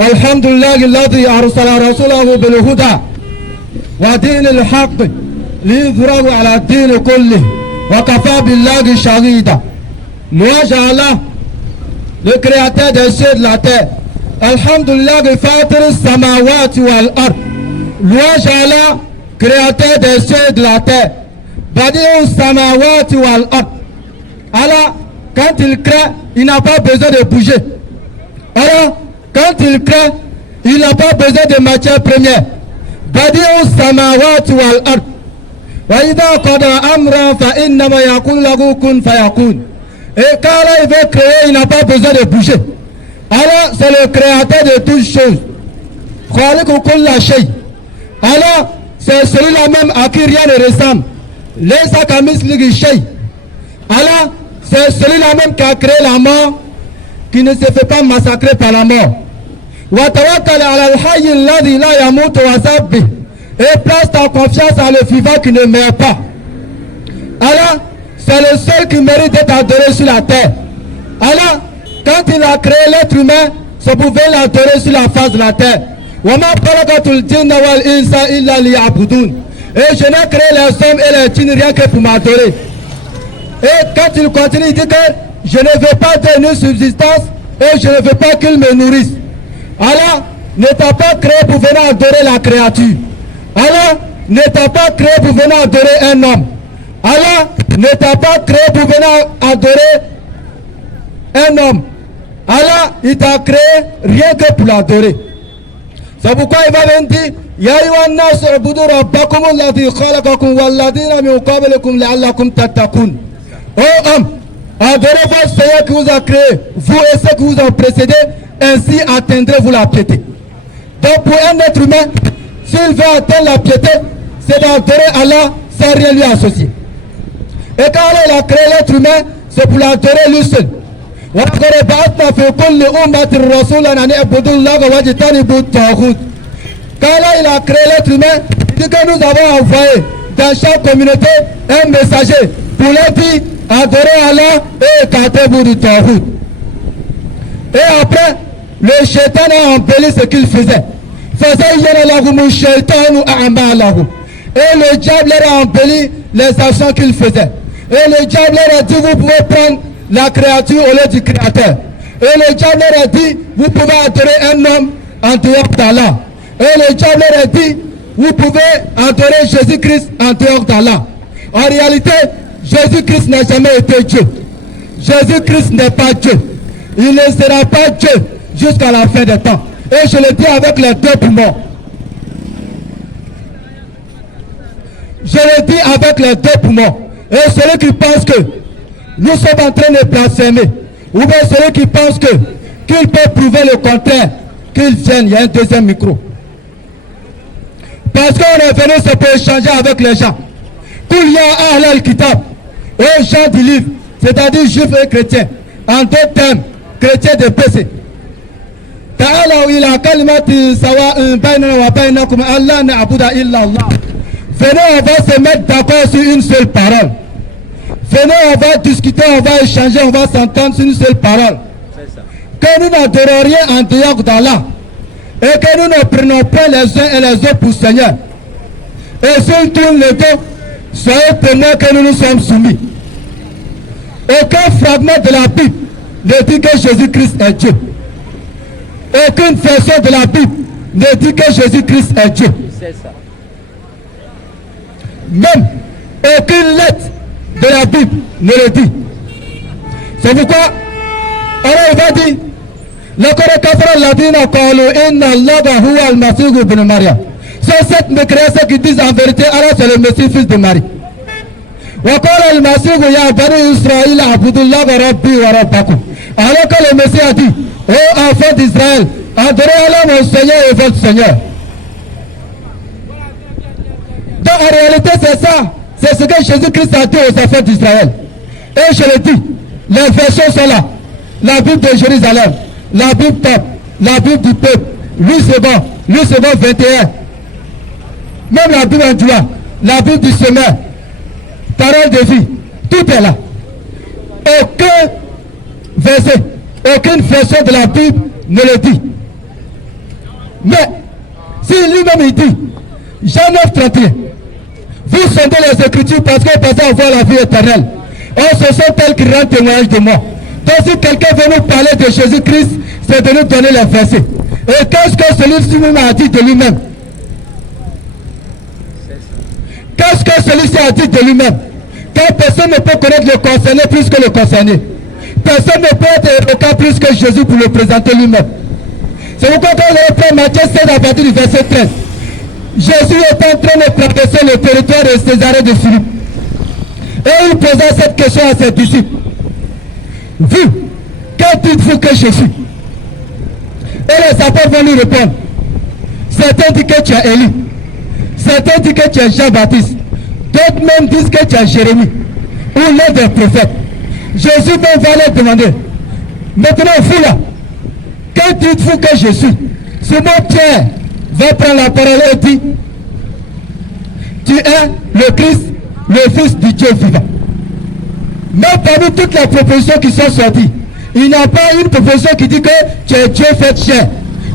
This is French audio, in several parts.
الحمد لله الذي أرسل رسوله بالهدى ودين الحق ليظهره على الدين كله وكفى بالله شهيدا. Louange à Allah, le créateur des cieux et de la terre. Alhamdulillah, fatir samawati wal ard. Louange à Allah, créateur des cieux et de la terre. Badi'u samawati wal ard. Allah, quand il crée, il n'a pas besoin de bouger. Alors, quand il crée, il n'a pas besoin de matière première. Badi'u samawati wal ard. Wa idha qada amran fa innama yaqulu lahu kun fayakun. Et quand Allah veut créer, il n'a pas besoin de bouger. Alors, c'est le créateur de toutes choses. Alors, c'est celui-là même à qui rien ne ressemble. Alors, c'est celui-là même qui a créé la mort, qui ne se fait pas massacrer par la mort. Et place ta confiance à le vivant qui ne meurt pas. Alors, c'est le seul qui mérite d'être adoré sur la terre. Alors, quand il a créé l'être humain, ça pouvait l'adorer sur la face de la terre. Et je n'ai créé les hommes et les djinns rien que pour m'adorer. Et quand il continue, il dit que je ne veux pas donner une subsistance et je ne veux pas qu'il me nourrisse. Alors, ne t'a pas créé pour venir adorer la créature. Alors, ne t'a pas créé pour venir adorer un homme. Allah ne t'a pas créé pour venir adorer un homme. Allah, il t'a créé rien que pour l'adorer. C'est pourquoi il va même dire Ya ayyuhan nas ubudu rabbakum alladhi khalaqakum walladhina min qablikum la'allakum tattaqun. Oh homme, adorez votre Seigneur qui vous a créé, vous et ceux qui vous ont précédé, ainsi atteindrez-vous la piété. Donc pour un être humain, s'il veut atteindre la piété, c'est d'adorer Allah sans rien lui associer. Et quand Allah a créé l'être humain, c'est pour l'adorer lui seul. Quand Allah il a créé l'être humain, il dit que nous avons envoyé dans chaque communauté un messager pour leur dire adorez Allah et écartez-vous du tawhid. Et après, le shaitan a embelli ce qu'il faisait. Et le diable leur a embelli les actions qu'il faisait. Et le diable leur a dit, vous pouvez prendre la créature au lieu du créateur. Et le diable leur a dit, vous pouvez adorer un homme en dehors d'Allah. Et le diable leur a dit, vous pouvez adorer Jésus-Christ en dehors d'Allah. En réalité, Jésus-Christ n'a jamais été Dieu. Jésus-Christ n'est pas Dieu. Il ne sera pas Dieu jusqu'à la fin des temps. Et je le dis avec les deux poumons. Je le dis avec les deux poumons. Et celui qui pense que nous sommes en train de blasphémer, ou bien celui qui pense qu'il peut prouver le contraire, qu'il vienne, il y a un deuxième micro. Parce qu'on est venu, c'est pour échanger avec les gens. Qu'il y a Ahl al-Kitab, aux gens du livre, c'est-à-dire juifs et chrétiens, en deux termes, chrétiens de PC. Venez, on va se mettre d'accord sur une seule parole. Venez, on va discuter, on va échanger, on va s'entendre sur une seule parole. Que nous n'adorons rien en dehors d'Allah. Et que nous ne prenons pas les uns et les autres pour Seigneur. Et si on tourne le dos, soyez témoins que nous nous sommes soumis. Aucun fragment de la Bible ne dit que Jésus-Christ est Dieu. Aucune version de la Bible ne dit que Jésus-Christ est Dieu. C'est ça. Même aucune lettre de la Bible ne le dit. C'est pourquoi Allah va dire c'est cette mécréance qui disent en vérité Allah c'est le Messie fils de Marie. Alors que le Messie a dit ô enfants d'Israël, adorez Allah mon Seigneur et votre Seigneur. Donc en réalité c'est ça, c'est ce que Jésus-Christ a dit aux enfants d'Israël. Et je le dis, les versions sont là. La Bible de Jérusalem, la Bible top, la Bible du peuple, lui c'est bon 21. Même la Bible en droit, la Bible du semeur, parole de vie, tout est là. Aucun verset, aucune version de la Bible ne le dit. Mais, si lui-même il dit, Jean 9, 31, vous sondez les Écritures parce que vous pensez avoir la vie éternelle. Or, ce sont elles qui rendent témoignage de moi. Donc, si quelqu'un veut nous parler de Jésus-Christ, c'est de nous donner les versets. Et qu'est-ce que celui-ci même a dit de lui-même? Qu'est-ce que celui-ci a dit de lui-même? Car personne ne peut connaître le concerné plus que le concerné. Personne ne peut être évoqué plus que Jésus pour le présenter lui-même. C'est pourquoi quand on reprend Matthieu 16 à partir du verset 13, Jésus est en train de traverser le territoire de Césarée de Philippe. Et il posa cette question à ses disciples. Vous, quel dites-vous que je suis? Et les apôtres vont lui répondre. Certains disent que tu es Élie. Certains disent que tu es Jean-Baptiste. D'autres même disent que tu es Jérémie ou l'un des prophètes. Jésus même va leur demander. Maintenant, vous là, que dites-vous que je suis? Simon Pierre va prendre la parole et dit, tu es le Christ, le Fils du Dieu vivant. Mais parmi toutes les propositions qui sont sorties, il n'y a pas une proposition qui dit que tu es Dieu fait chair,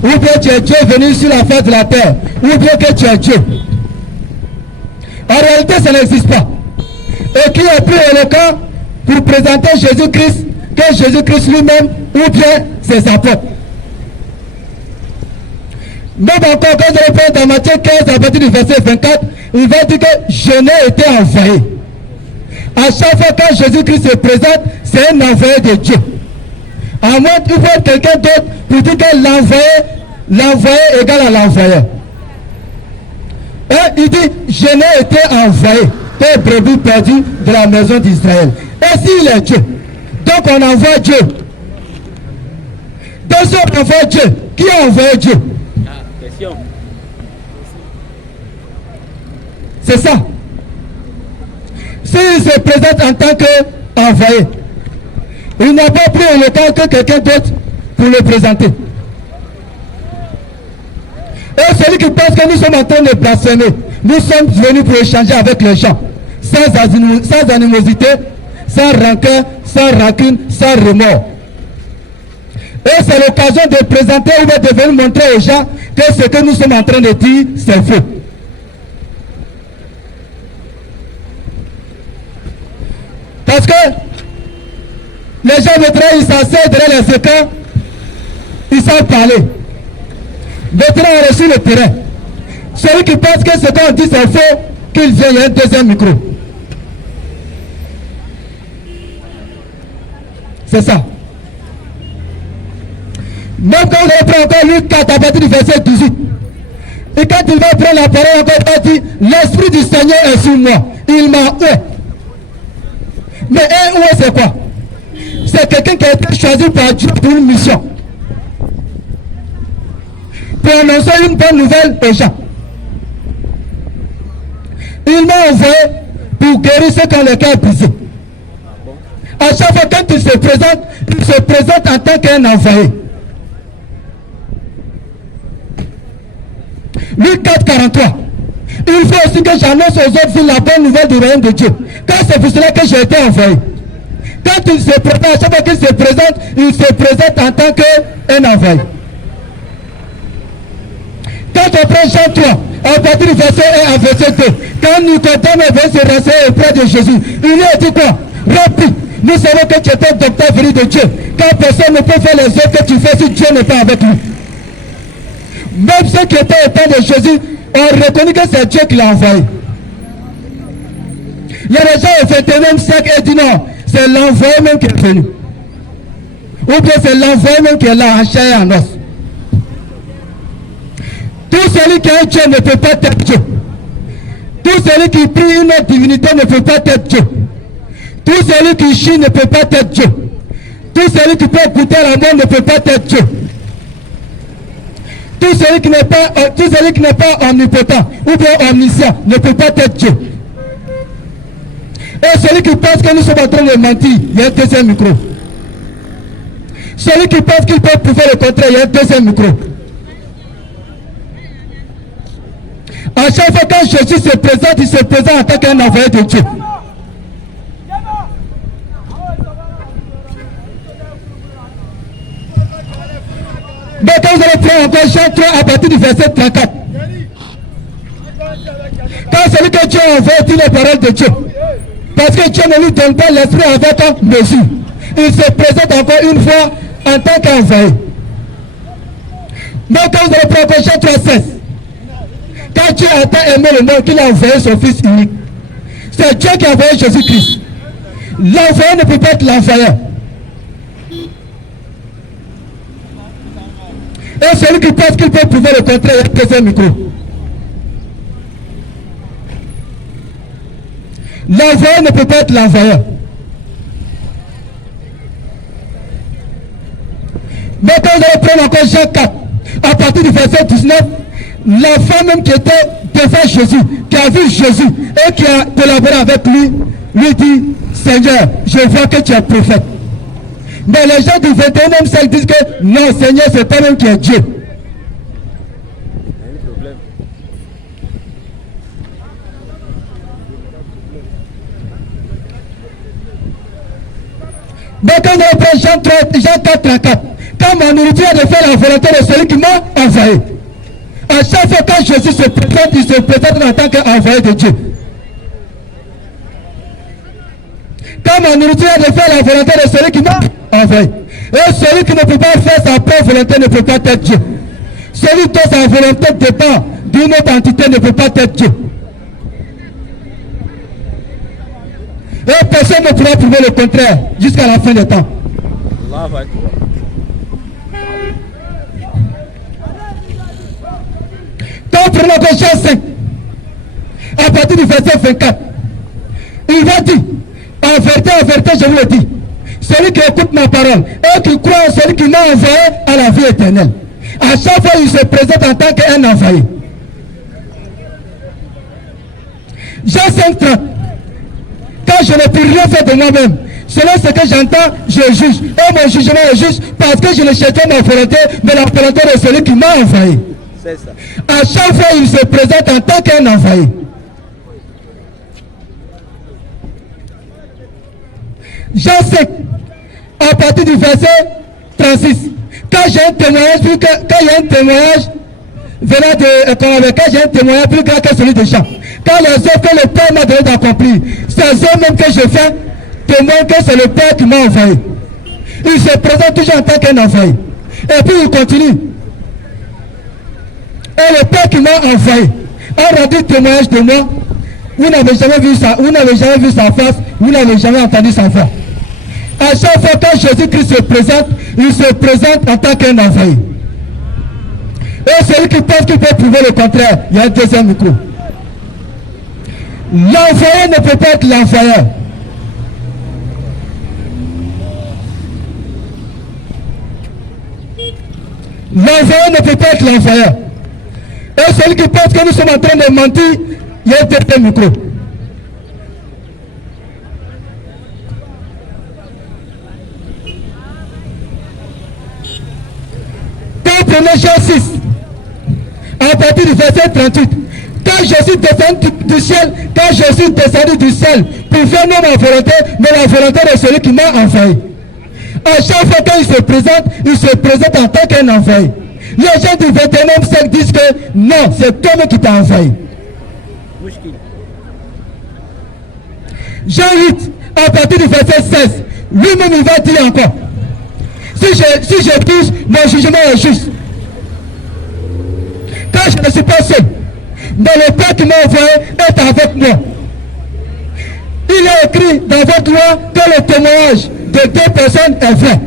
ou bien tu es Dieu venu sur la face de la terre, ou bien que tu es Dieu. En réalité, ça n'existe pas. Et qui est plus éloquent pour présenter Jésus-Christ que Jésus-Christ lui-même, ou bien ses apôtres? Même encore, quand je reprends dans Matthieu 15 à partir du verset 24, il va dire que je n'ai été envoyé. À chaque fois que Jésus-Christ se présente, c'est un envoyé de Dieu. À moins qu'il faut quelqu'un d'autre pour dire que l'envoyé égale à l'envoyeur. Et il dit, je n'ai été envoyé que brebis perdu de la maison d'Israël. Et s'il est Dieu, donc on envoie Dieu. Donc si on envoie Dieu, qui a envoyé Dieu? C'est ça. S'il se présente en tant qu'envoyé, il n'a pas plus éloquent que quelqu'un d'autre pour le présenter. Et celui qui pense que nous sommes en train de blasphémer, nous sommes venus pour échanger avec les gens, sans animosité, sans rancœur, sans rancune, sans remords. Et c'est l'occasion de présenter ou de venir montrer aux gens que ce que nous sommes en train de dire, c'est faux. Parce que les gens maintenant, ils s'asseyent derrière les écrans, ils savent parler. Maintenant, on reçu le terrain. Celui qui pense que ce qu'on dit c'est faux, qu'il vienne, il y a un deuxième micro. C'est ça. Même quand on reprend encore Luc 4 à partir du verset 18. Et quand il va prendre la parole, encore il va dire, l'Esprit du Seigneur est sur moi. Il m'a oué. Mais un oué c'est quoi? C'est quelqu'un qui a été choisi par Dieu pour une mission. Pour annoncer une bonne nouvelle aux gens. Il m'a envoyé pour guérir ceux qui ont le cœur brisé. À chaque fois quand il se présente en tant qu'un envoyé. Luc 4, 43. Il faut aussi que j'annonce aux autres villes la bonne nouvelle du royaume de Dieu. Car c'est pour cela que j'ai été envoyé. Quand il se présente, à chaque fois qu'il se présente, il se présente en tant qu'un envoyé. Quand on prend Jean 3, à partir du verset 1 à verset 2, quand Nicodème est venu se renseigner auprès de Jésus, il lui a dit quoi? Rabbi, nous savons que tu es un docteur venu de Dieu, car personne ne peut faire les œuvres que tu fais si Dieu n'est pas avec lui. Même ceux qui étaient au temps de Jésus ont reconnu que c'est Dieu qui l'a envoyé. Il y a des gens au 21e siècle et disent non, c'est l'envoyé même qui est venu. Ou bien c'est l'envoyé même qui est là en chair et en os. Tout celui qui a un Dieu ne peut pas être Dieu. Tout celui qui prie une autre divinité ne peut pas être Dieu. Tout celui qui chie ne peut pas être Dieu. Tout celui qui peut goûter la mort ne peut pas être Dieu. Tout celui qui n'est pas omnipotent ou bien omniscient ne peut pas être Dieu. Et celui qui pense que nous sommes en train de mentir, il y a un deuxième micro. Celui qui pense qu'il peut prouver le contraire, il y a un deuxième micro. À chaque fois quand Jésus se présente, il se présente en tant qu'un envoyé de Dieu. Donc quand vous allez prendre encore Jean 3 à partir du verset 34. Quand celui que Dieu a envoyé dit les paroles de Dieu. Parce que Dieu ne lui donne pas l'esprit avec mesure. Il se présente encore une fois en tant qu'envoyé. Donc quand vous allez prendre encore Jean 3, 16. Quand Dieu a tant aimé le monde qu'il a envoyé son Fils unique. C'est Dieu qui a envoyé Jésus-Christ. L'envoyé ne peut pas être l'envoyeur. Et celui qui pense qu'il peut prouver le contraire, il a que micro. L'envoyé ne peut pas être l'envoyeur. Mais quand vous allez prendre encore Jean 4, à partir du verset 19, la femme même qui était devant Jésus, qui a vu Jésus et qui a collaboré avec lui, lui dit, Seigneur, je vois que tu es prophète. Mais les gens du 21e siècle disent que non, Seigneur, c'est toi-même qui es Dieu. Mais quand on prend Jean 4, 34, quand ma nourriture est de faire la volonté de celui qui m'a envoyé. À chaque fois quand Jésus se présente, il se présente en tant qu'envoyé de Dieu. Quand ma nourriture est de faire la volonté de celui qui m'a envoyé. Et celui qui ne peut pas faire sa propre volonté ne peut pas être Dieu. Celui dont sa volonté dépend d'une autre entité ne peut pas être Dieu. Et personne ne pourra prouver le contraire jusqu'à la fin des temps. Quand on prend la Jean 5, à partir du verset 24, il va dire, en vérité, je vous le dis, celui qui écoute ma parole et qui croit en celui qui m'a envoyé à la vie éternelle. À chaque fois, il se présente en tant qu'un envoyé. Jean 5, 30. Quand je ne peux rien faire de moi-même, selon ce que j'entends, je juge. Et mon jugement est juste parce que je ne cherche pas ma volonté, mais la volonté de celui qui m'a envoyé. C'est ça. À chaque fois, il se présente en tant qu'un envoyé. Jean 5, à partir du verset 36. Quand j'ai un témoignage, quand il y a un témoignage venant de quand j'ai un témoignage plus grand que celui de Jean. Quand les œuvres que le Père m'a donné d'accomplir, ces œuvres même que je fais, témoignent que c'est le Père qui m'a envoyé. Il se présente toujours en tant qu'un envoyé. Et puis il continue. Et le Père qui m'a envoyé a rendu témoignage de moi. Vous n'avez jamais vu ça, vous n'avez jamais vu sa face, vous n'avez jamais entendu sa voix. À chaque fois que Jésus-Christ se présente, il se présente en tant qu'un envoyé. Et celui qui pense qu'il peut prouver le contraire, il y a un deuxième micro. L'envoyé ne peut pas être l'envoyeur. L'envoyé ne peut pas être l'envoyeur. Et celui qui pense que nous sommes en train de mentir, il y a un deuxième micro. Quand prenez Jean 6, à partir du verset 38, quand Jésus descend du ciel, quand Jésus descendu du ciel pour faire non ma volonté, mais la volonté de celui qui m'a envoyé. À chaque fois qu'il se présente en tant qu'un envoyé. Les gens du 21e siècle disent que non, c'est toi-même qui t'as envoyé. Jean 8, à partir du verset 16, lui-même il va dire encore, si je touche, mon jugement est juste. Quand je ne suis pas seul, mais le Père qui m'a envoyé est avec moi. Il est écrit dans votre loi que le témoignage de deux personnes est vrai.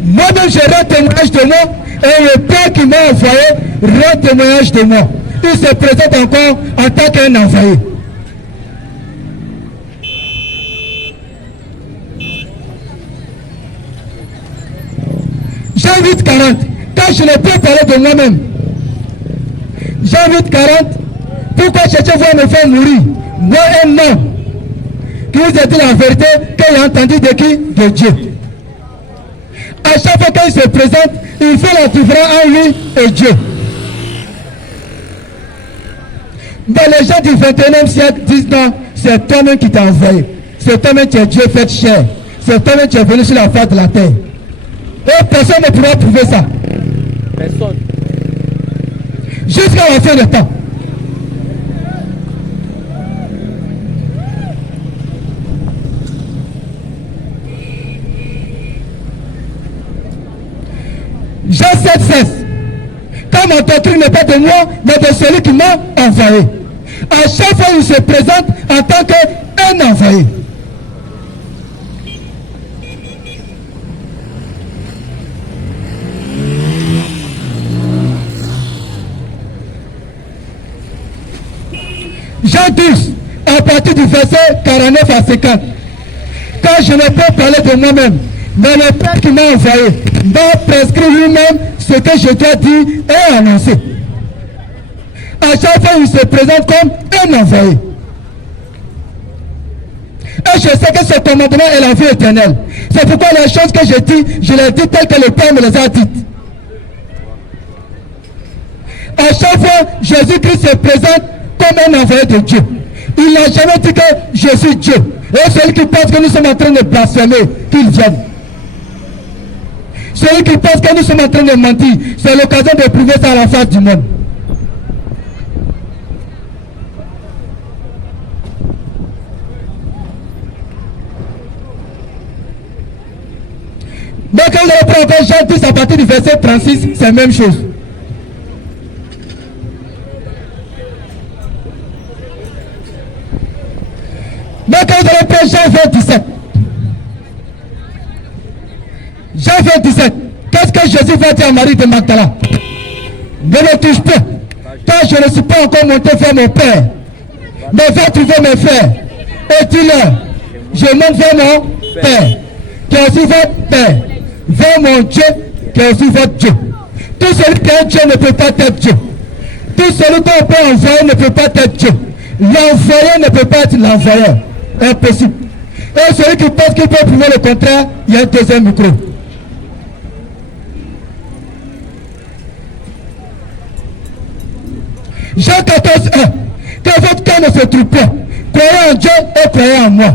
Moi-même, je rends témoignage de moi et le Père qui m'a envoyé rend témoignage de moi. Il se présente encore en tant qu'un envoyé. Jean 8, 40. Quand je ne peux parler de moi-même. Jean 8, 40. Pourquoi cherchez-vous à me faire mourir? Moi, un homme qui vous a dit la vérité, qu'il a entendu de qui? De Dieu. À chaque fois qu'il se présente, il fait la différence entre lui et Dieu. Mais les gens du 21e siècle disent non, c'est toi-même qui t'as envoyé. C'est toi-même qui es Dieu fait chair. C'est toi-même qui es venu sur la face de la terre. Et personne ne pourra prouver ça. Personne. Jusqu'à la fin du temps. Jean 7,16. Quand ma doctrine n'est pas de moi, mais de celui qui m'a envoyé. À chaque fois, il se présente en tant qu'un envoyé. Jean 12, à partir du verset 49 à 50. Quand je ne peux parler de moi-même, mais le Père qui m'a envoyé va prescrire lui-même ce que je dois dire et annoncer. À chaque fois, il se présente comme un envoyé. Et je sais que ce commandement est la vie éternelle. C'est pourquoi les choses que je dis, je les dis telles que le Père me les a dites. À chaque fois, Jésus-Christ se présente comme un envoyé de Dieu. Il n'a jamais dit que je suis Dieu. Et celui qui pense que nous sommes en train de blasphémer, qu'il vienne. Celui qui pense que nous sommes en train de mentir, c'est l'occasion de prouver ça à la face du monde. Mais quand vous allez prendre Jean 10 à partir du verset 36, c'est la même chose. Mais quand vous allez prendre Jean 27, Jean 27, qu'est-ce que Jésus va dire à Marie de Magdala? Ne me touche pas, car je ne suis pas encore monté vers mon Père. Mais va trouver mes frères et dis-leur, je monte vers mon Père, qui est aussi votre Père, vers mon Dieu, qui est aussi votre Dieu. Tout celui qui est Dieu ne peut pas être Dieu. Tout celui qu'on peut envoyer ne peut pas être Dieu. L'envoyé ne peut pas être l'envoyeur. Impossible. Et celui qui pense qu'il peut prouver le contraire, il y a un deuxième micro. Jean 14, 1. Que votre cœur ne se trouve pas. Croyez en Dieu et croyez en moi.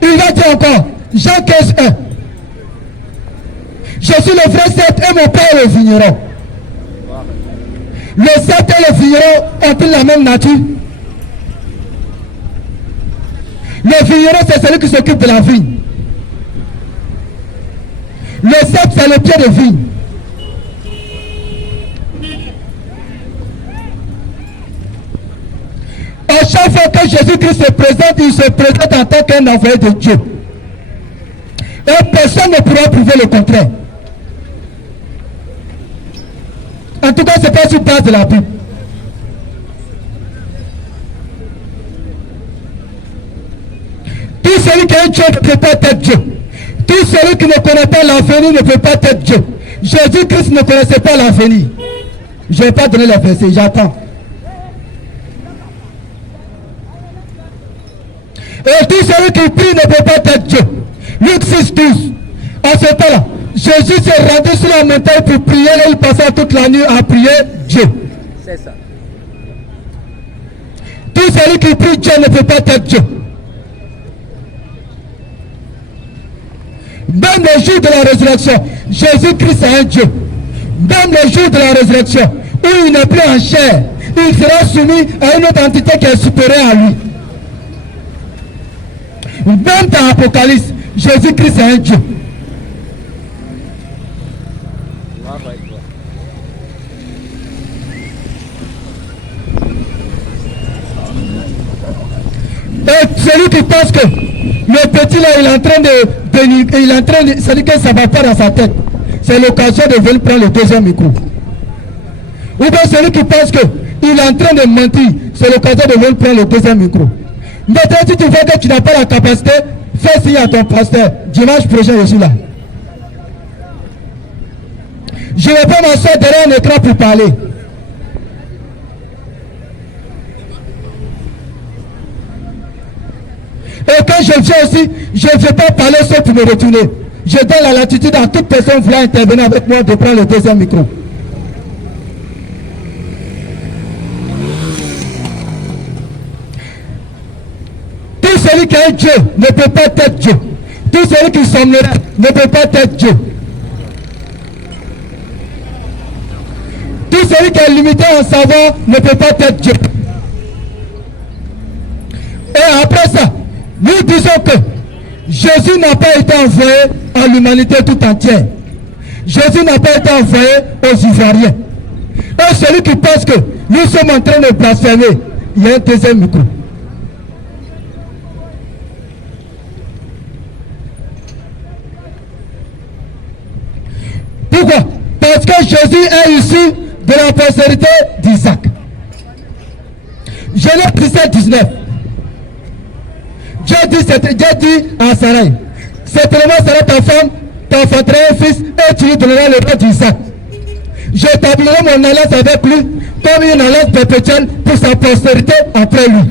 Il va dire encore, Jean 15, 1. Je suis le vrai cep et mon père est le vigneron. Le cep et le vigneron ont-ils la même nature? Le vigneron, c'est celui qui s'occupe de la vigne. Le cep, c'est le pied de vigne. À chaque fois que Jésus-Christ se présente, il se présente en tant qu'un envoyé de Dieu. Et personne ne pourra prouver le contraire. En tout cas, ce n'est pas sur base de la Bible. Tout celui qui est Dieu ne peut pas être Dieu. Tout celui qui ne connaît pas l'avenir ne peut pas être Dieu. Jésus-Christ ne connaissait pas l'avenir. Je ne vais pas donner les versets, j'attends. Et tout celui qui prie ne peut pas être Dieu. Luc 6, 12. À ce temps-là, Jésus s'est rendu sur la montagne pour prier et il passait toute la nuit à prier Dieu. C'est ça. Tout celui qui prie Dieu ne peut pas être Dieu. Même le jour de la résurrection, Jésus-Christ est un Dieu. Même le jour de la résurrection, où il n'est plus en chair, il sera soumis à une autre entité qui est supérieure à lui. Même dans l'Apocalypse, Jésus-Christ est un Dieu. Et celui qui pense que le petit là, il est en train de c'est-à-dire que ça ne va pas dans sa tête. C'est l'occasion de venir prendre le deuxième micro. Ou bien celui qui pense qu'il est en train de mentir, c'est l'occasion de venir prendre le deuxième micro. Maintenant, si tu vois que tu n'as pas la capacité, fais signe à ton pasteur. Dimanche prochain, je suis là. Je ne vais pas m'asseoir derrière un écran pour parler. Et quand je viens aussi, je ne vais pas parler sauf pour me retourner. Je donne la latitude à toute personne voulant intervenir avec moi de prendre le deuxième micro. Tout celui qui est Dieu ne peut pas être Dieu. Tout celui qui sommerait ne peut pas être Dieu. Tout celui qui est limité en savoir ne peut pas être Dieu. Et après ça, nous disons que Jésus n'a pas été envoyé à l'humanité tout entière. Jésus n'a pas été envoyé aux Ivoiriens. Et celui qui pense que nous sommes en train de blasphémer, il y a un deuxième micro. Pourquoi? Parce que Jésus est issu de la postérité d'Isaac. Genèse 17, 19. Dieu dit à Sarai, certainement sera ta femme, t'enfanteras un fils, et tu lui donneras le nom d'Isaac. J'établirai mon alliance avec lui comme une alliance perpétuelle pour sa postérité après lui.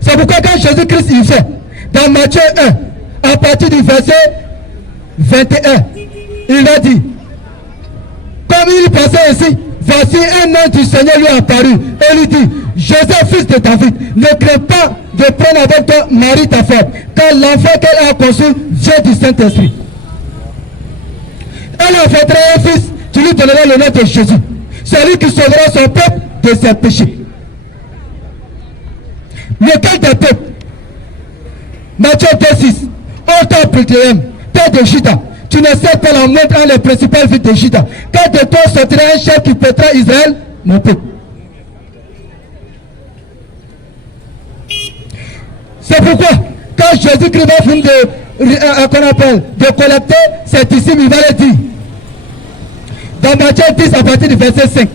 C'est pourquoi quand Jésus-Christ il fait, dans Matthieu 1, à partir du verset 21, il a dit, comme il pensait ainsi, voici un ange du Seigneur lui apparu et lui dit, Joseph, fils de David, ne crains pas de prendre avec toi Marie ta femme, car l'enfant qu'elle a conçu vient du Saint-Esprit. Elle enfantera un fils, tu lui donneras le nom de Jésus, celui qui sauvera son peuple de ses péchés. Lequel des peuples? Matthieu 2,6. Ô toi, Bethléem, père de Juda, tu ne sais pas la montre entre les principales villes de Juda, car de toi sortira un chef qui pètera Israël, mon peuple. C'est pourquoi, quand Jésus-Christ va finir de collecter ses disciples, il va les dire, dans Matthieu 10 à partir du verset 5,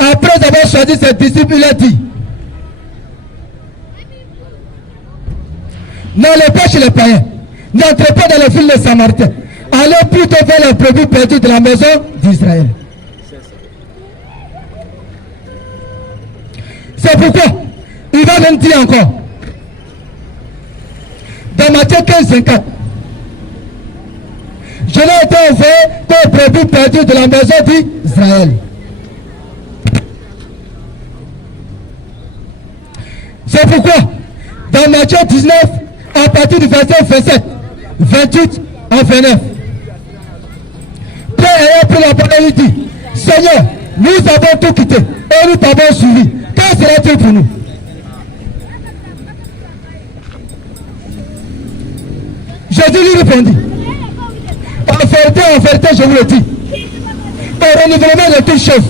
après avoir choisi ses disciples, il a dit, n'allez pas chez les païens, n'entrez pas dans les villes des Samaritains, allez plutôt vers les brebis perdues de la maison d'Israël. C'est pourquoi il va même dire encore dans Matthieu 15, 54, je n'ai été envoyé qu'aux brebis perdues de la maison d'Israël. C'est pourquoi dans Matthieu 19, à partir du verset 27, 28 à 29, Pierre ayant pris la parole, il dit, Seigneur, nous avons tout quitté et nous t'avons suivi. Que sera-t-il pour nous? Jésus lui répondit, en vérité, je vous le dis, au renouvellement de toutes choses,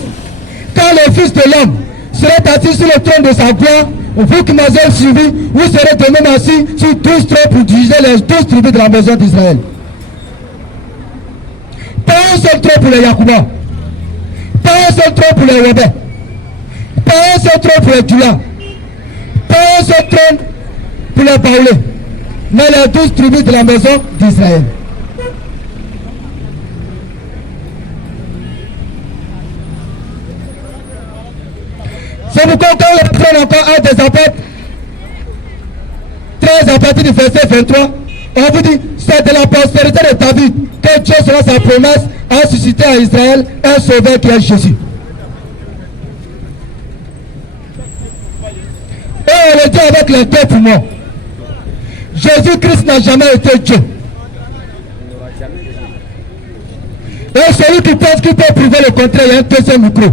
quand le Fils de l'homme serait assis sur le trône de sa gloire, vous qui m'avez suivi, vous serez de même assis sur 12 trônes pour diriger les 12 tribus de la maison d'Israël. Pas un seul trône pour les Yacouba, pas un seul trône pour les Wabais, pas un seul trône pour les Dula, pas un seul trône pour les Baoulés, mais les 12 tribus de la maison d'Israël. C'est pourquoi quand on prend encore un des apôtres, 13 à partir du verset 23, on vous dit, c'est de la postérité de David que Dieu, selon sa promesse, a suscité à Israël un sauveur qui est Jésus. Et on le dit avec les deux poumons. Jésus-Christ n'a jamais été Dieu. Et celui qui pense qu'il peut prouver le contraire, il y a un deuxième micro.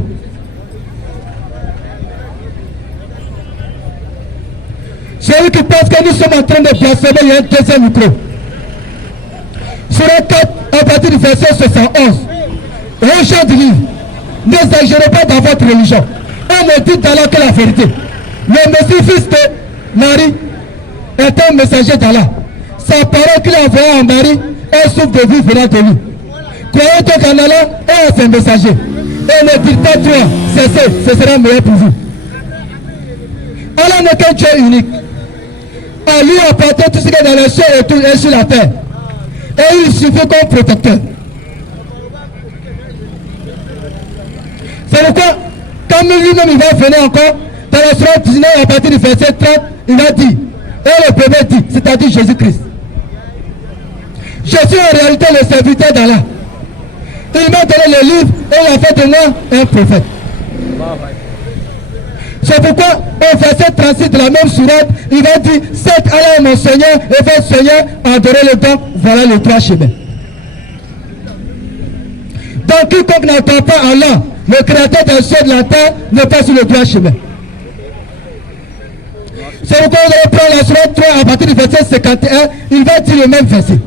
Celui qui pense que nous sommes en train de blasphémer, il y a un deuxième micro. Sur un 4, à partir du verset 71, un chant du livre, n'exagérez pas dans votre religion. On ne dit d'Allah que la vérité. Le Messie, fils de Marie, est un messager d'Allah. Sa parole qu'il a envoyée en Marie est souffle de vie venant de lui. Croyez donc en Allah et à ses messagers. Et ne dites pas toi, cessez, ce sera meilleur pour vous. Allah n'est qu'un Dieu unique. À lui appartient tout ce qui est dans les cieux et tout est sur la terre. Et il suffit comme protecteur. C'est pourquoi, quand lui-même il va venir encore, dans la sourate 19 à partir du verset 30, il a dit, et le premier dit, c'est-à-dire Jésus-Christ. Je suis en réalité le serviteur d'Allah. Il m'a donné le livre et il a fait de moi un prophète. C'est pourquoi au verset 36 de la même sourate, il va dire, c'est Allah mon Seigneur et votre Seigneur, adorez-le donc, voilà les trois chemins. Donc quiconque n'attend pas Allah, le créateur des cieux et de la terre, n'est pas sur le droit chemin. C'est pourquoi on va prendre la sourate 3 à partir du verset 51, il va dire le même verset.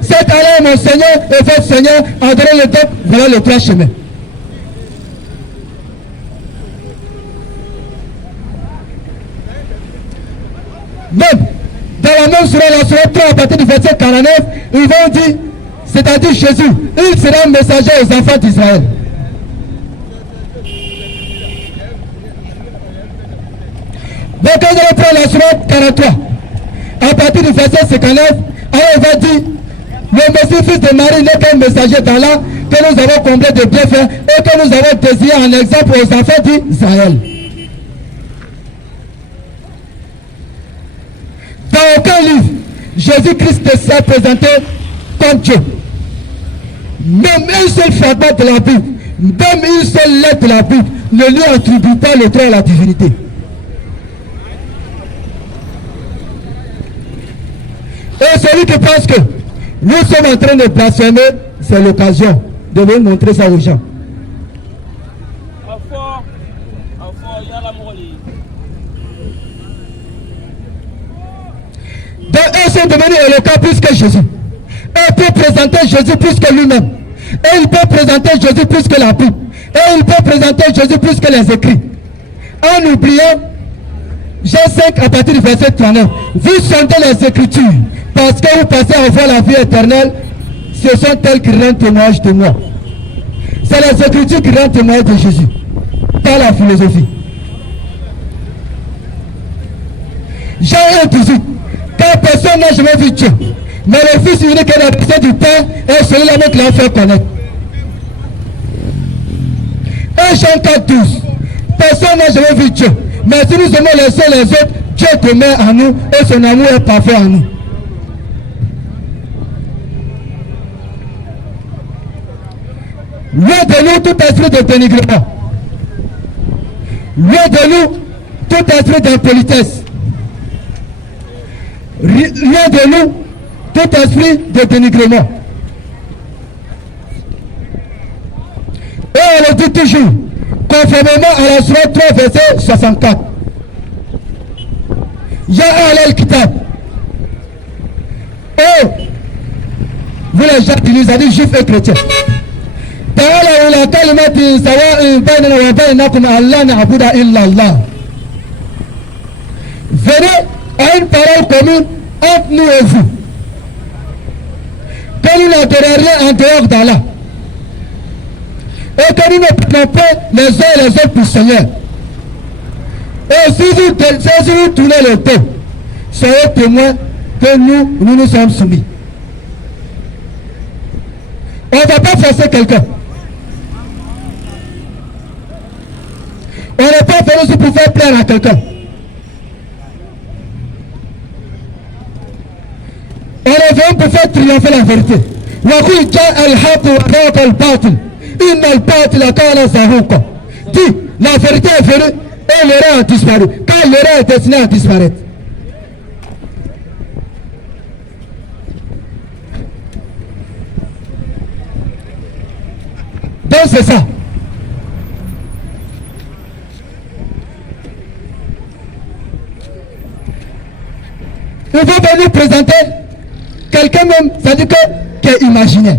C'est Allah mon Seigneur et votre Seigneur, adorez-le donc, voilà les trois chemins. Même dans la même sourate, la sourate 3 à partir du verset 49, ils vont dire, c'est-à-dire Jésus, il sera messager aux enfants d'Israël. Donc quand on prend la sourate 43, à partir du verset 59, alors il va dire, le Messie fils de Marie n'est qu'un messager d'Allah que nous avons comblé de bienfaits et que nous avons désigné en exemple aux enfants d'Israël. Dans aucun livre, Jésus-Christ s'est présenté comme Dieu. Même un seul fragment de la Bible, même une seule lettre de la Bible ne lui attribue pas le droit à la divinité. Et celui qui pense que nous sommes en train de blasphémer, c'est l'occasion de vous montrer ça aux gens. Donc eux sont devenus éloquents plus que Jésus. Et peut présenter Jésus plus que lui-même. Et il peut présenter Jésus plus que la Bible. Et il peut présenter Jésus plus que les écrits. En oubliant Jean 5 à partir du verset 39. Vous sondez les Écritures parce que vous pensez avoir la vie éternelle. Ce sont elles qui rendent témoignage de moi. C'est les Écritures qui rendent témoignage de Jésus. Pas la philosophie. Jean 1:18. Car personne n'a jamais vu Dieu. Mais le Fils unique est la personne du Père et celui-là qui l'a fait connaître. 1 Jean 4:12. Personne n'a jamais vu Dieu. Mais si nous aimons les uns les autres, Dieu demeure en nous et son amour est parfait en nous. Loin de nous tout esprit de dénigrement. Loin de nous tout esprit d'impolitesse. Loin de nous tout esprit de dénigrement. Et on le dit toujours, conformément à la sourate 3 verset 64. Ya Ahlal Kitab. Oh, vous les gens qui nous a dit juifs et chrétiens. تعالوا إلى كلمة سواء بيننا وبينكم ألا نعبد إلا الله. Venez à une parole commune entre nous et vous. Que nous n'adorons rien en dehors d'Allah. Et que nous ne prenons pas les uns et les autres pour Seigneur. Et si vous tournez le dos, soyez témoins que nous sommes soumis. On ne va pas forcer quelqu'un. On n'est pas venu pour faire plaire à quelqu'un. On est venu pour faire triompher la vérité. Dis, la vérité est venue et l'erreur a disparu. Car l'erreur est destinée à disparaître. Donc c'est ça. Il va venir présenter quelqu'un même, c'est-à-dire qui est imaginaire.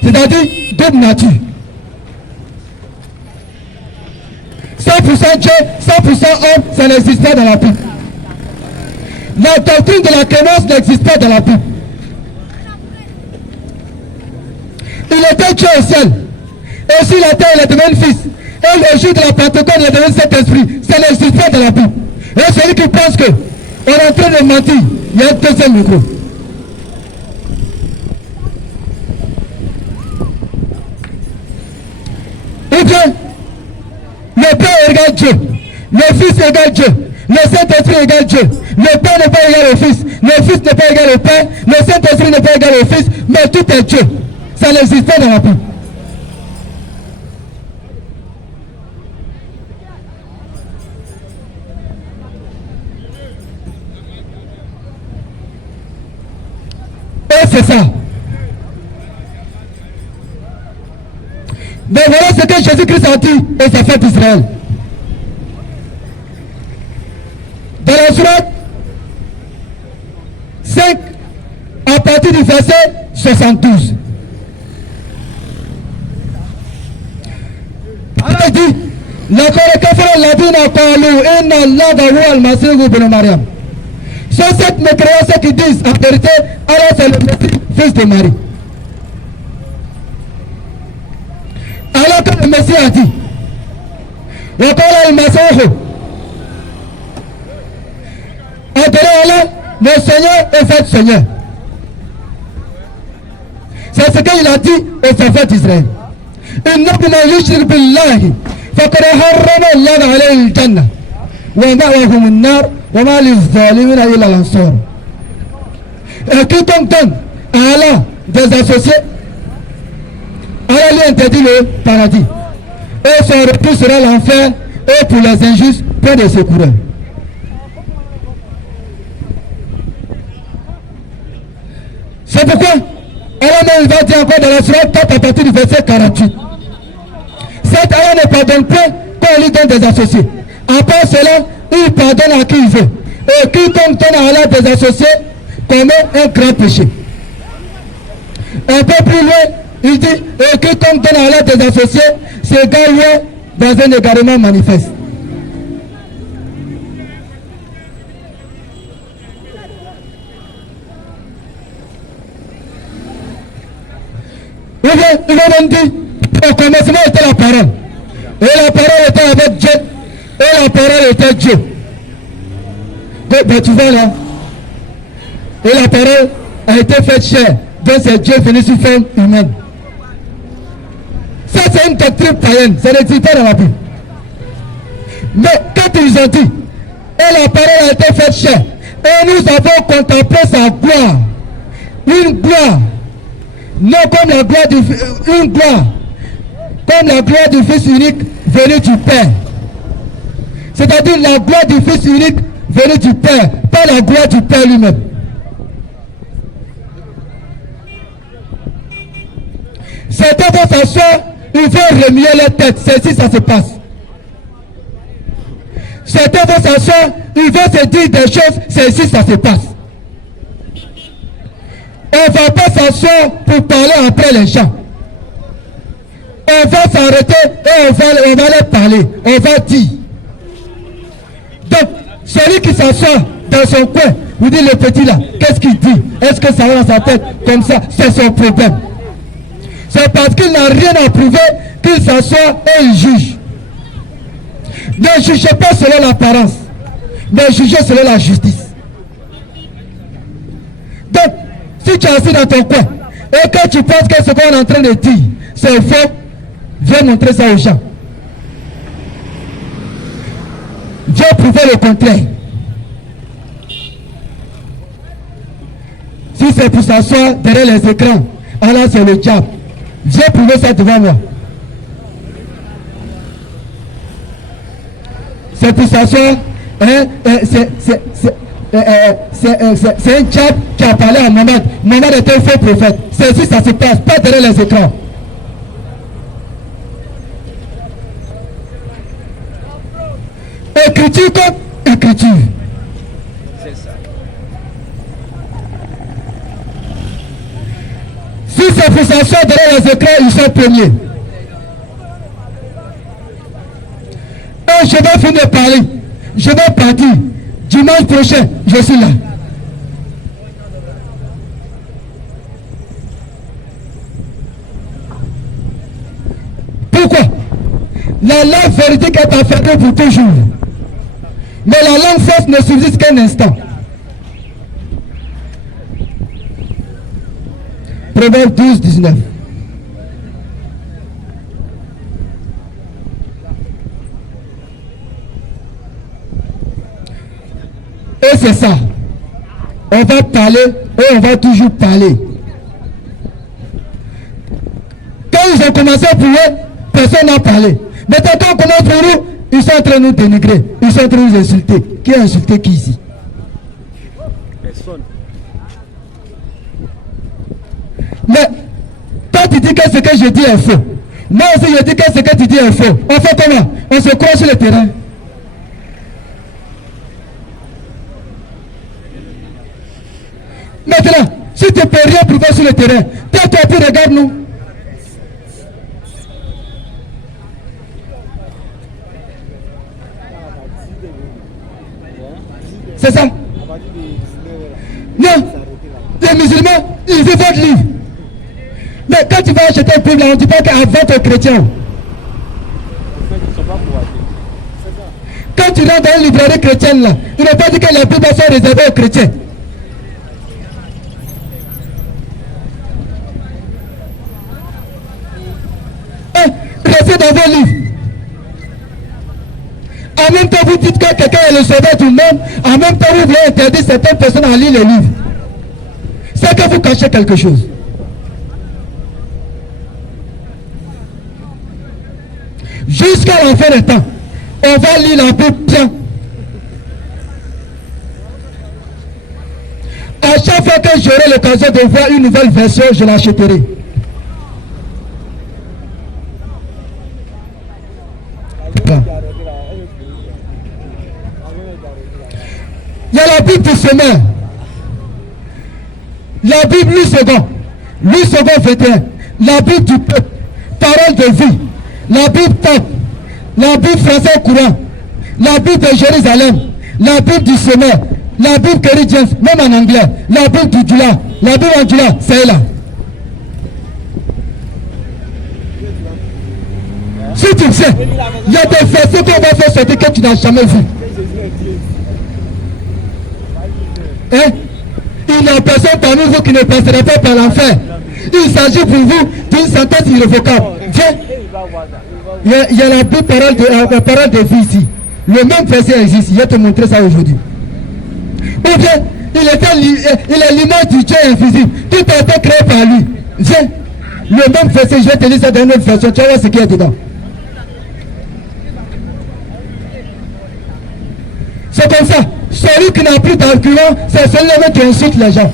C'est-à-dire d'autres nature. 100% Dieu, 100% homme, ça n'existe pas dans la Bible. La doctrine de la clémence n'existe pas dans la Bible. Il était Dieu au ciel. Et sur la terre, il est devenu fils. Et le jour de la Pentecôte, il est devenu Saint-Esprit. Ça n'existe pas dans la Bible. Et celui qui pense que on est en train de mentir, il y a un deuxième micro. Ou bien, le Père égale Dieu, le Fils égale Dieu, le Saint-Esprit égale Dieu, le Père n'est pas égal au Fils, le Fils n'est pas égal au Père, le Saint-Esprit n'est pas égal au Fils, mais tout est Dieu. Ça n'existe pas dans la Bible. c'est ça. Mais voilà ce que Jésus-Christ a dit et ça fait Israël. Dans la sourate 5, à partir du verset 72. Allah dit, laqad kafara alladhina qalu inna Allaha huwa al-masih ibn Maryam. Sont cette mécréance qui disent en vérité, Allah c'est le Messie, fils de Marie. Alors que le Messie a dit, وقال المسيح adorez Allah, le Seigneur et votre Seigneur. C'est ce qu'il a dit au prophète d'Israël. إنه من يشرك بالله فقد حرم الله عليه الجنة ومأواهم النار وما للظالمين إلا الأنصار. Et quiconque donne à Allah des associés, Allah lui interdit le paradis. Et son retour sera l'enfer, et pour les injustes, point de secoureur. C'est pourquoi Allah va dire encore dans la sourate 4 à partir du verset 48. Cette Allah ne pardonne pas quand il lui donne des associés. À part cela, il pardonne à qui il veut. Et quiconque donne à Allah des associés commet un grand péché. Un peu plus loin, il dit, et quiconque donne à Allah des associés, c'est gagné dans un égarement manifeste. Il va même dire, au commencement était la parole. Et la parole était avec Dieu. Et la parole était Dieu. Donc, tu vois là. Et la parole a été faite chair. Donc c'est Dieu venu sous forme humaine. Ça c'est une doctrine païenne. Ça n'existe pas dans la Bible. Mais quand ils ont dit, et la parole a été faite chair. Et nous avons contemplé sa gloire. Une gloire. Non comme la gloire du une gloire, comme la gloire du Fils unique venu du Père. C'est-à-dire la gloire du Fils unique venu du Père, pas la gloire du Père lui-même. Certains vont s'asseoir, ils vont remuer leur tête, c'est ici ça se passe. Certains vont s'asseoir, ils vont se dire des choses, c'est ici ça se passe. On ne va pas s'asseoir pour parler après les gens. On va s'arrêter et on va leur parler. On va dire. Donc, celui qui s'assoit dans son coin, vous dites le petit là, qu'est-ce qu'il dit? Est-ce que ça va dans sa tête comme ça? C'est son problème. C'est parce qu'il n'a rien à prouver qu'il s'assoit et il juge. Ne jugez pas selon l'apparence, mais jugez selon la justice. Donc, si tu es assis dans ton coin et que tu penses que ce qu'on est en train de dire, c'est faux, viens montrer ça aux gens. Viens prouver le contraire. Si c'est pour s'asseoir derrière les écrans, alors c'est le diable. Viens prouver ça devant moi. C'est pour s'asseoir, hein, c'est un diable qui a parlé à Mohamed. Mohamed était un faux prophète. C'est ici ça se passe, pas derrière les écrans. Écriture comme écriture. C'est ça. Si c'est pour s'asseoir derrière les écrans, ils sont premiers. Et je vais finir de parler. Je vais partir. Dimanche prochain, je suis là. Pourquoi? La langue véridique est affaiblie pour toujours. Mais la langue fausse ne subsiste qu'un instant. Proverbe 12, 19. Et c'est ça. On va parler et on va toujours parler. Quand ils ont commencé pour eux, personne n'a parlé. Maintenant quand on commence pour nous, ils sont en train de nous dénigrer. Ils sont en train de nous insulter. Qui a insulté qui ici? Personne. Mais toi tu dis que ce que je dis est faux. Moi aussi je dis que ce que tu dis est faux. On fait comment? On se croit sur le terrain. Maintenant, si tu ne peux rien prouver sur le terrain, toi tu regardes-nous. C'est ça? Non, les musulmans, ils vivent votre livre. Mais quand tu vas acheter un Bible, on ne dit pas qu'avant ton chrétien. Quand tu rentres dans une librairie chrétienne, là, il ne pas dit que les Bibles sont réservées aux chrétiens. Restez dans vos livres. En même temps, vous dites que quelqu'un est le sauveur du monde. En même temps, vous voulez interdire certaines personnes à lire les livres. C'est que vous cachez quelque chose. Jusqu'à la fin des temps, on va lire la Bible bien. À chaque fois que j'aurai l'occasion de voir une nouvelle version, je l'achèterai. Il y a la Bible du semeur. La Bible Louis II, 21. La Bible du peuple, parole de vie. La Bible Pape, la Bible français courant, la Bible de Jérusalem, la Bible du semeur, la Bible Kerry James, même en anglais, la Bible du Dula, la Bible en Dula, c'est là. Si tu sais, il y a des versets qu'on va faire sortir que tu n'as jamais vu. Hein? Il n'y a personne parmi vous qui ne passera pas par l'enfer. Il s'agit pour vous d'une sentence irrévocable. Viens. Il y a la parole de vie ici. Le même verset existe. Je vais te montrer ça aujourd'hui. Ou bien, il est l'image du Dieu invisible. Tout a été créé par lui. Viens. Le même verset, je vais te dire ça dans une autre version. Tu vas voir ce qu'il y a dedans. C'est comme ça. Celui qui n'a plus d'argument, c'est celui-là qui insulte les gens.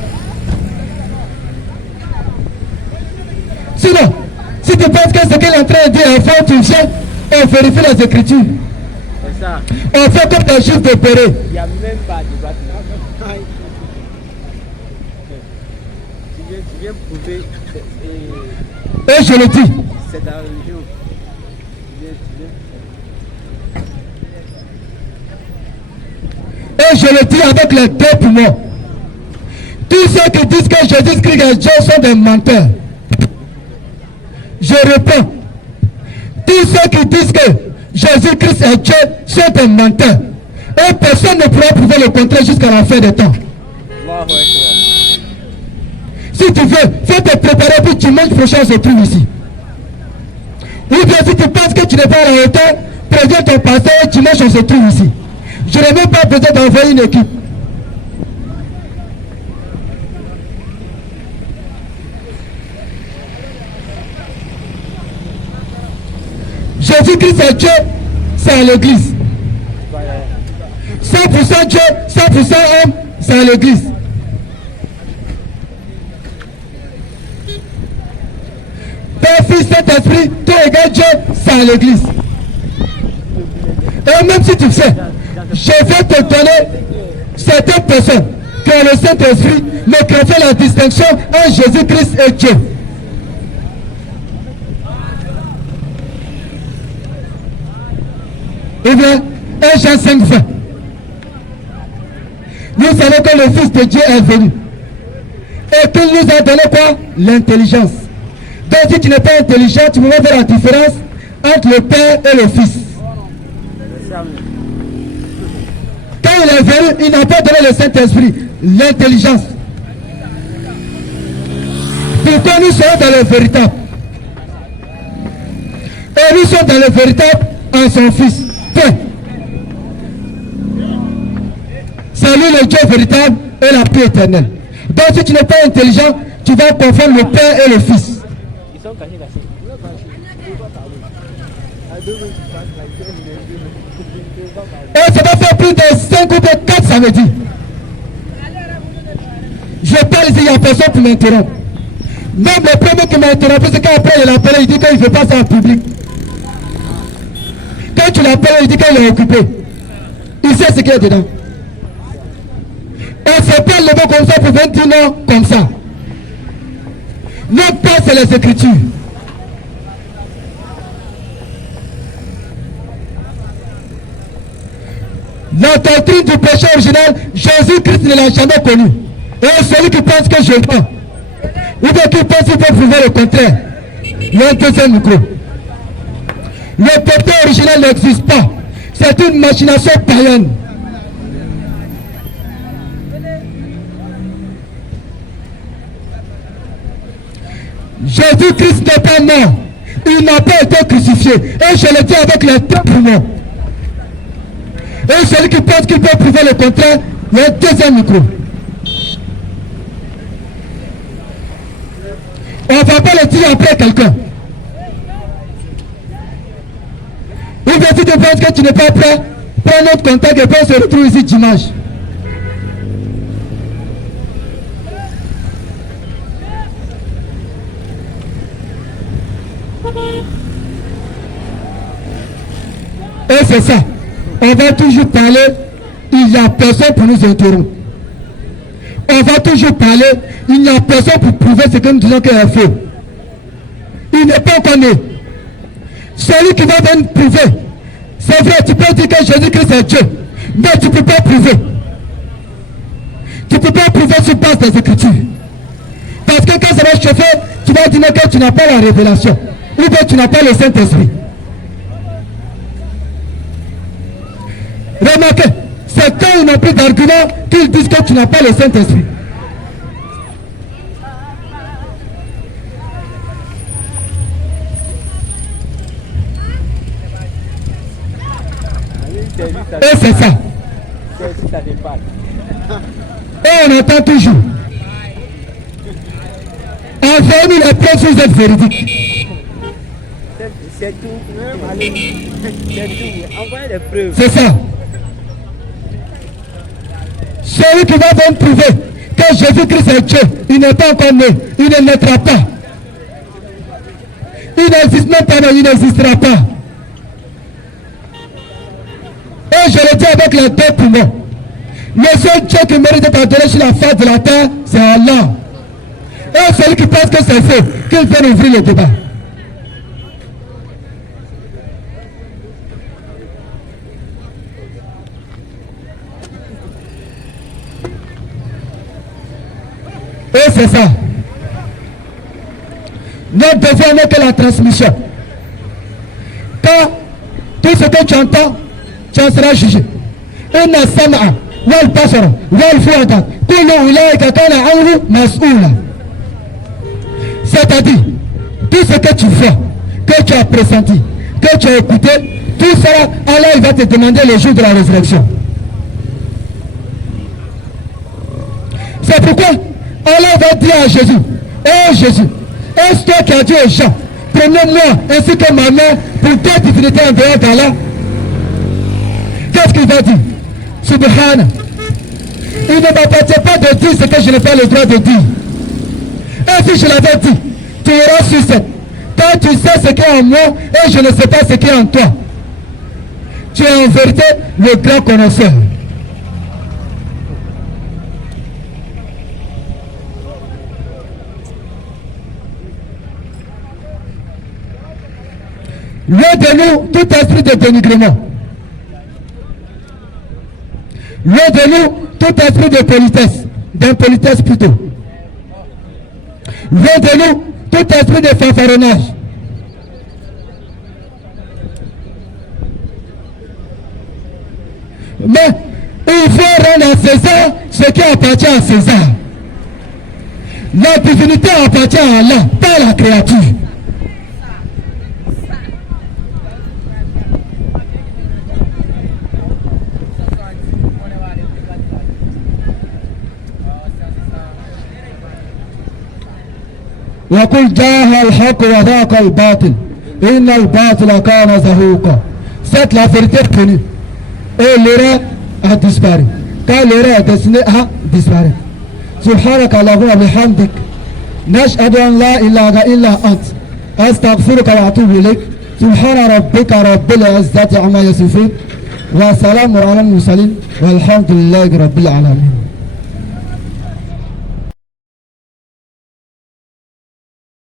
Sinon, si tu penses que ce qu'il est en train de dire est faux, tu viens, on vérifie les Écritures. C'est ça. On fait comme des juifs de Péré. Il n'y a même pas de débat. Tu viens prouver. Et je le dis. C'est ta religion. Et je le dis avec les deux poumons. Tous ceux qui disent que Jésus-Christ est Dieu sont des menteurs. Je réponds. Tous ceux qui disent que Jésus-Christ est Dieu sont des menteurs. Et personne ne pourra prouver le contraire jusqu'à la fin des temps. Si tu veux, faut te préparer pour dimanche prochain on se trouve ici. Ou bien si tu penses que tu n'es pas à la hauteur, préviens ton pasteur et dimanche on se trouve ici. Je n'ai même pas besoin d'envoyer une équipe. Jésus-Christ est Dieu, c'est à l'église. 100% Dieu, 100% homme, c'est à l'église. Père, Fils, Saint-Esprit, tout égale Dieu, c'est à l'église. Et même si tu sais, je vais te donner certaines personnes qui ont le Saint-Esprit, mais qui ont fait la distinction entre Jésus-Christ et Dieu. Eh bien, 1 Jean 5, 20. Nous savons que le Fils de Dieu est venu. Et qu'il nous a donné quoi? L'intelligence. Donc si tu n'es pas intelligent, tu ne peux pas faire la différence entre le Père et le Fils. Quand il est venu, il n'a pas donné le Saint-Esprit, l'intelligence. Pour que nous soyons dans le véritable. Et nous sommes dans le véritable en son Fils. Point. C'est lui le Dieu véritable et la paix éternelle. Donc si tu n'es pas intelligent, tu vas confondre le Père et le Fils. Et ça va faire plus de 5 ou de 4 samedis. Je parle ici, il n'y a personne pour m'interrompre. Même le premier qui m'a interrompu, c'est qu'après il l'appelle, il dit qu'il ne fait pas ça en public. Quand tu l'appelles, il dit qu'il est occupé. Il sait ce qu'il y a dedans. On ne s'est pas levé comme ça pour 21 ans comme ça. Notre pas, c'est les Écritures. La doctrine du péché original, Jésus-Christ ne l'a jamais connu. Et celui qui pense que je mens, ou bien qui pense qu'il peut prouver le contraire, il y a un deuxième micro. Le péché original n'existe pas. C'est une machination païenne. Jésus-Christ n'est pas mort. Il n'a pas été crucifié. Et je le dis avec les deux poumons. Et celui qui pense qu'il peut prouver le contraire, il y a un deuxième micro. On ne va pas le dire après quelqu'un. Ou bien si tu penses que tu n'es pas prêt, prends notre contact et puis on se retrouve ici dimanche. Et c'est ça. On va toujours parler, il n'y a personne pour nous interrompre. On va toujours parler, il n'y a personne pour prouver ce que nous disons qu'il est faux. Il n'est pas encore né. Celui qui va venir prouver, c'est vrai, tu peux dire que Jésus-Christ est Dieu, mais tu ne peux pas prouver. Tu ne peux pas prouver sur base des Écritures. Parce que quand ça va chauffer, tu vas dire que tu n'as pas la révélation, ou bien tu n'as pas le Saint-Esprit. Remarquez, c'est quand ils n'ont plus d'arguments qu'ils disent que tu n'as pas le Saint-Esprit. Et c'est ça. Et on entend toujours. Envoyez-nous les preuves si vous êtes véridiques. C'est tout. Envoyez les preuves. C'est ça. Celui qui va venir prouver que Jésus-Christ est Dieu, il n'est pas encore né, il ne naîtra pas. Il n'existe même pas, mais il n'existera pas. Et je le dis avec les deux poumons. Le seul Dieu qui mérite d'être adoré sur la face de la terre, c'est Allah. Et celui qui pense que c'est faux, qu'il vienne ouvrir le débat. Et c'est ça. Notre devoir n'est que la transmission. Quand tout ce que tu entends, tu en seras jugé. C'est-à-dire, tout ce que tu vois, que tu as pressenti, que tu as écouté, tout ça, Allah il va te demander le jour de la résurrection. C'est pourquoi Allah va dire à Jésus, oh Jésus, est-ce toi qui as dit aux gens, prenez-moi ainsi que ma mère pour toute divinité en dehors d'Allah? Qu'est-ce qu'il va dire? Subhana. Il ne m'appartient pas de dire ce que je n'ai pas le droit de dire. Et si je l'avais dit, tu auras succès. Quand tu sais ce qui est en moi et je ne sais pas ce qui est en toi, tu es en vérité le grand connaisseur. Loin de nous tout esprit de dénigrement. Loin de nous tout esprit de politesse, d'impolitesse plutôt. Loin de nous tout esprit de fanfaronnage. Mais il faut rendre à César ce qui appartient à César. La divinité appartient à Allah, pas à la créature. وقل جاء الحق وذاق الباطل إن الباطل كان زهوقا. C'est la vérité connue et l'erreur a disparu. Quand l'erreur est destinée à disparaître. سبحانك اللهم وبحمدك نشهد أن لا إله إلا أنت أستغفرك وأتوب إليك سبحان ربك رب العزة عما يصفون وسلام على المرسلين والحمد لله رب العالمين.